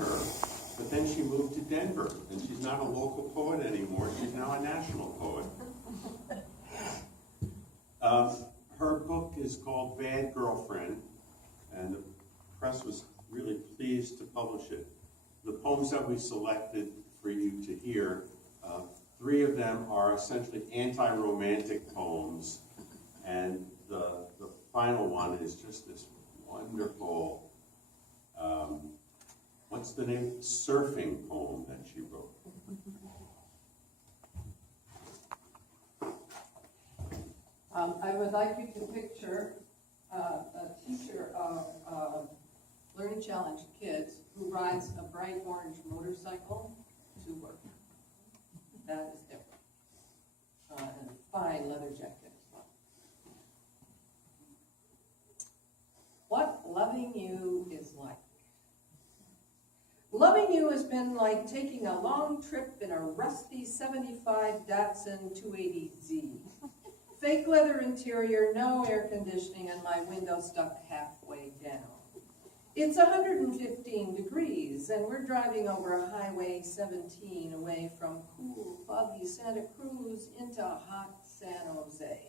her, but then she moved to Denver, and she's not a local poet anymore. She's now a national poet. Her book is called Bad Girlfriend, and the press was really pleased to publish it. The poems that we selected for you to hear, 3 of them are essentially anti-romantic poems, and the final one is just this wonderful, what's the name? Surfing poem that she wrote. I would like you to picture a teacher of learning challenged kids who rides a bright orange motorcycle to work. That is Debra. And a fine leather jacket as well. What loving you is like. Loving you has been like taking a long trip in a rusty 75 Datsun 280Z. Fake leather interior, no air conditioning, and my window stuck halfway down. It's 115 degrees, and we're driving over Highway 17 away from cool, foggy Santa Cruz into hot San Jose.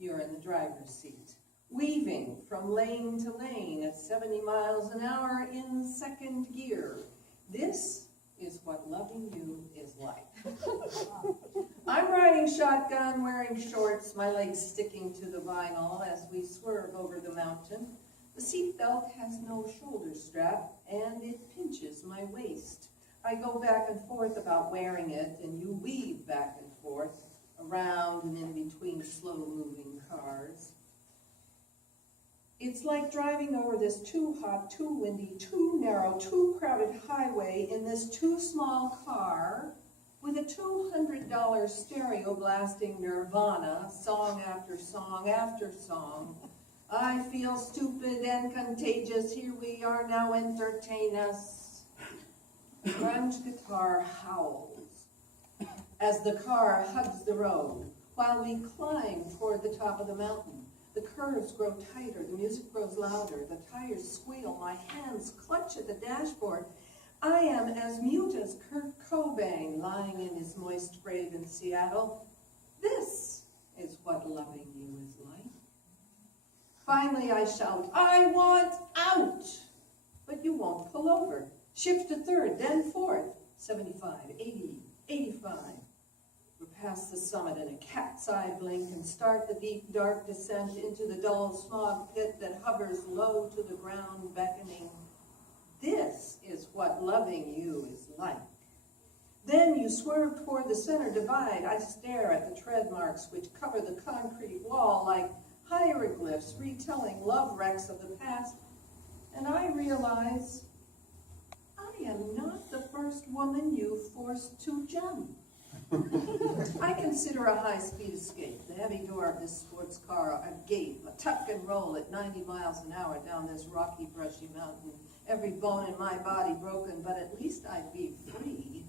You're in the driver's seat, weaving from lane to lane at 70 miles an hour in second gear. This is what loving you is like. I'm riding shotgun, wearing shorts, my legs sticking to the vinyl as we swerve over the mountain. The seatbelt has no shoulder strap, and it pinches my waist. I go back and forth about wearing it, and you weave back and forth, around and in between slow-moving cars. It's like driving over this too hot, too windy, too narrow, too crowded highway in this too small car with a $200 stereo blasting Nirvana, song after song after song. I feel stupid and contagious. Here we are now, entertain us. The grunge guitar howls as the car hugs the road while we climb toward the top of the mountain. The curves grow tighter, the music grows louder, the tires squeal, my hands clutch at the dashboard. I am as mute as Kurt Cobain lying in his moist grave in Seattle. This is what loving you is like. Finally I shout, I want out! But you won't pull over. Shift to third, then fourth, 75, 80, 85. We're past the summit in a cat's eye blink and start the deep, dark descent into the dull smog pit that hovers low to the ground, beckoning. This is what loving you is like. Then you swerve toward the center divide. I stare at the tread marks which cover the concrete wall like hieroglyphs retelling love wrecks of the past, and I realize I am not the first woman you've forced to jump. I consider a high-speed escape, the heavy door of this sports car, a gate, a tuck and roll at 90 miles an hour down this rocky, brushy mountain, every bone in my body broken, but at least I'd be free.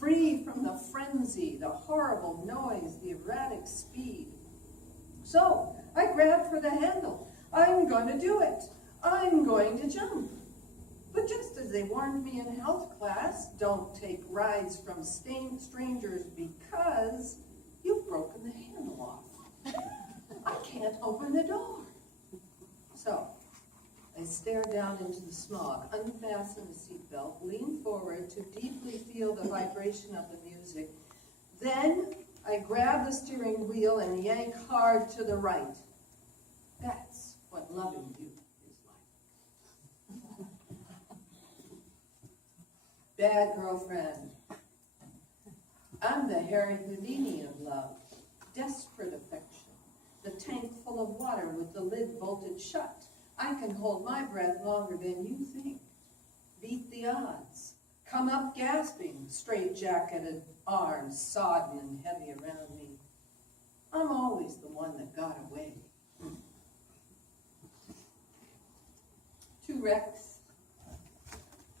Free from the frenzy, the horrible noise, the erratic speed. So I grabbed for the handle. I'm going to do it. I'm going to jump. But just as they warned me in health class, don't take rides from strangers because you've broken the handle off. I can't open the door. So I stare down into the smog, unfasten the seatbelt, lean forward to deeply feel the vibration of the music. Then I grab the steering wheel and yank hard to the right. That's what loving you is like. Bad girlfriend. I'm the Harry Houdini of love, desperate affection, the tank full of water with the lid bolted shut. I can hold my breath longer than you think. Beat the odds. Come up gasping, straight-jacketed arms sodden and heavy around me. I'm always the one that got away. 2 wrecks.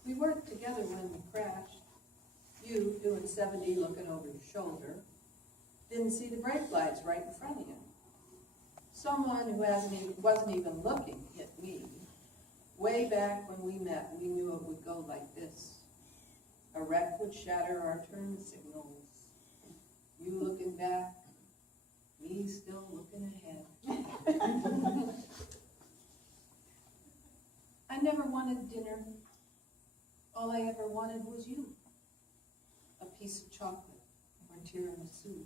We weren't together when we crashed. You doing 70 looking over your shoulder. Didn't see the brake lights right in front of you. Someone who wasn't even looking hit me. Way back when we met, we knew it would go like this. A wreck would shatter our turn signals. You looking back, me still looking ahead. I never wanted dinner. All I ever wanted was you. A piece of chocolate or tiramisu.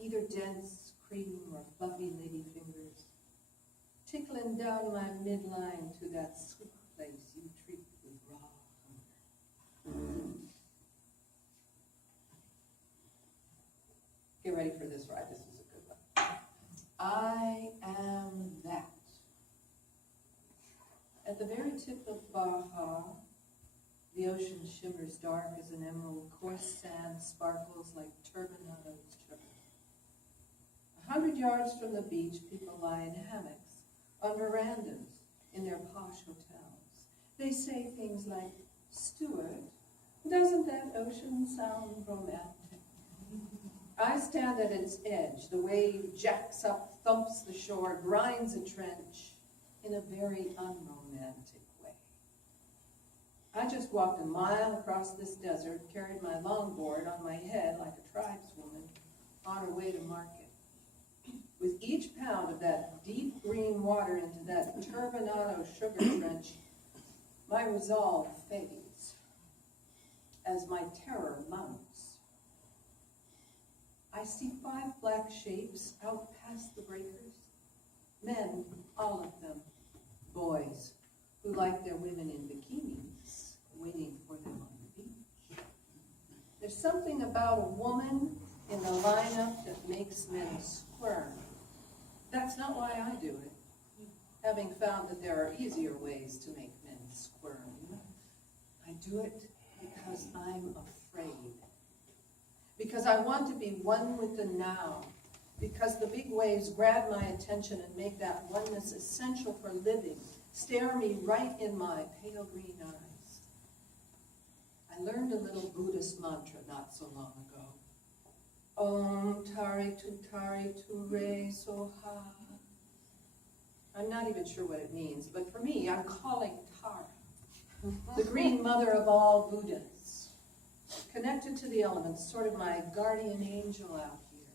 Either dense cream or fluffy lady fingers. Tickling down my midline to that sweet place you treat with raw hunger. Get ready for this ride. This is a good one. I am that. At the very tip of Baja, the ocean shimmers dark as an emerald. Coarse sand sparkles like turbinado's sugar. 100 yards from the beach, people lie in hammocks, on verandas, in their posh hotels. They say things like, "Stuart, doesn't that ocean sound romantic?" I stand at its edge. The wave jacks up, thumps the shore, grinds a trench in a very unromantic way. I just walked a mile across this desert, carried my longboard on my head like a tribeswoman on her way to market. With each pound of that deep green water into that turbinado sugar trench, my resolve fades as my terror mounts. I see 5 black shapes out past the breakers. Men, all of them, boys, who like their women in bikinis, waiting for them on the beach. There's something about a woman in the lineup that makes men squirm. That's not why I do it, having found that there are easier ways to make men squirm. I do it because I'm afraid. Because I want to be one with the now. Because the big waves grab my attention and make that oneness essential for living, stare me right in my pale green eyes. I learned a little Buddhist mantra not so long ago. Om Tari Tu Re Soha. I'm not even sure what it means, but for me, I'm calling Tara, the green mother of all Buddhas, connected to the elements, sort of my guardian angel out here.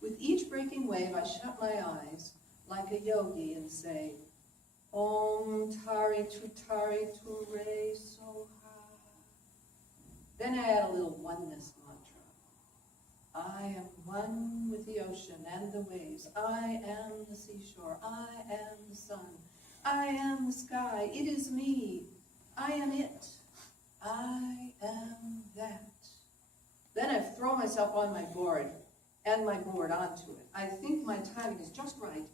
With each breaking wave, I shut my eyes like a yogi and say, Om Tari Tu Re Soha. Then I add a little oneness mantra. I am one with the ocean and the waves. I am the seashore. I am the sun. I am the sky. It is me. I am it. I am that. Then I throw myself on my board and my board onto it. I think my timing is just right.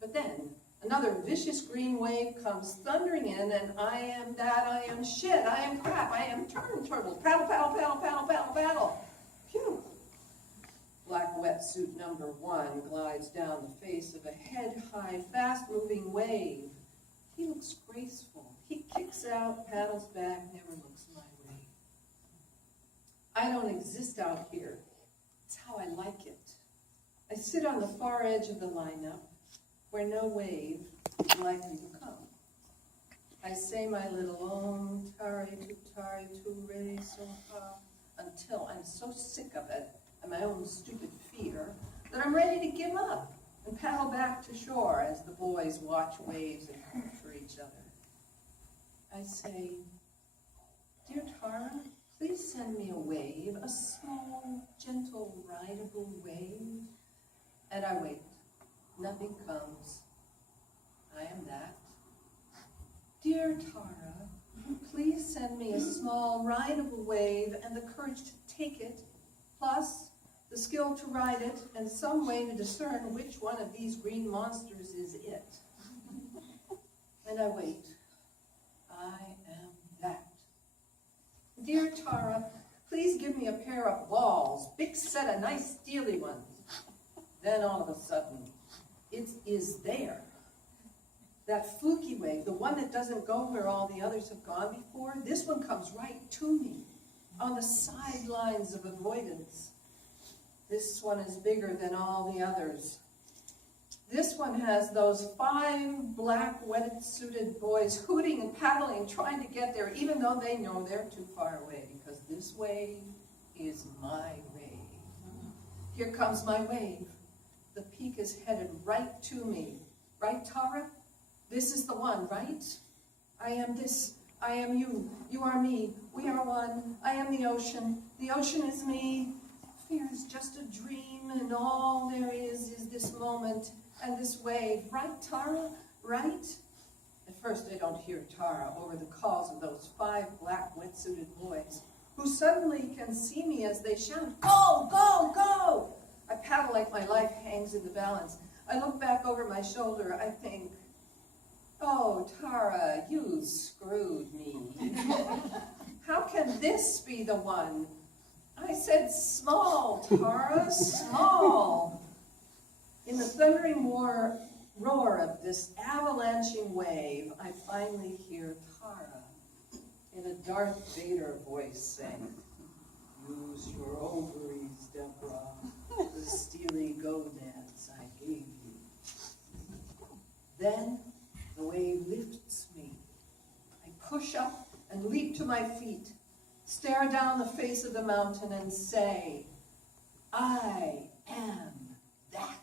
But then another vicious green wave comes thundering in, and I am that. I am shit. I am crap. I am turtle. Paddle, paddle, paddle, paddle, paddle, paddle. Phew. Black wetsuit number 1 glides down the face of a head-high, fast-moving wave. He looks graceful. He kicks out, paddles back, never looks my way. I don't exist out here. It's how I like it. I sit on the far edge of the lineup, where no wave is likely to come. I say my little Om Tari Tu Re Soha until I'm so sick of it and my own stupid fear that I'm ready to give up and paddle back to shore as the boys watch waves and hoot for each other. I say, Dear Tara, please send me a wave, a small, gentle, rideable wave. And I wait. Nothing comes. I am that. Dear Tara, please send me a small, rideable wave and the courage to take it, plus the skill to ride it, and some way to discern which one of these green monsters is it. And I wait. I am that. Dear Tara, please give me a pair of balls, big set of nice steely ones. Then all of a sudden, it is there. That fluky wave, the one that doesn't go where all the others have gone before, this one comes right to me, on the sidelines of avoidance. This one is bigger than all the others. This one has those 5 black wetsuited boys hooting and paddling, trying to get there, even though they know they're too far away, because this wave is my wave. Here comes my wave. The peak is headed right to me. Right, Tara? This is the one, right? I am this. I am you. You are me. We are one. I am the ocean. The ocean is me. Fear is just a dream, and all there is this moment and this wave. Right, Tara? Right? At first I don't hear Tara over the calls of those 5 black wetsuited boys, who suddenly can see me as they shout, "Go, go, go!" I paddle like my life hangs in the balance. I look back over my shoulder. I think, "Oh, Tara, you screwed me." How can this be the one? I said, "Small, Tara, small." In the thundering roar of this avalanching wave, I finally hear Tara in a Darth Vader voice say, "Use your ovaries, Debra, the steely gonads I gave you." Then the wave lifts me. I push up and leap to my feet, stare down the face of the mountain and say, "I am that."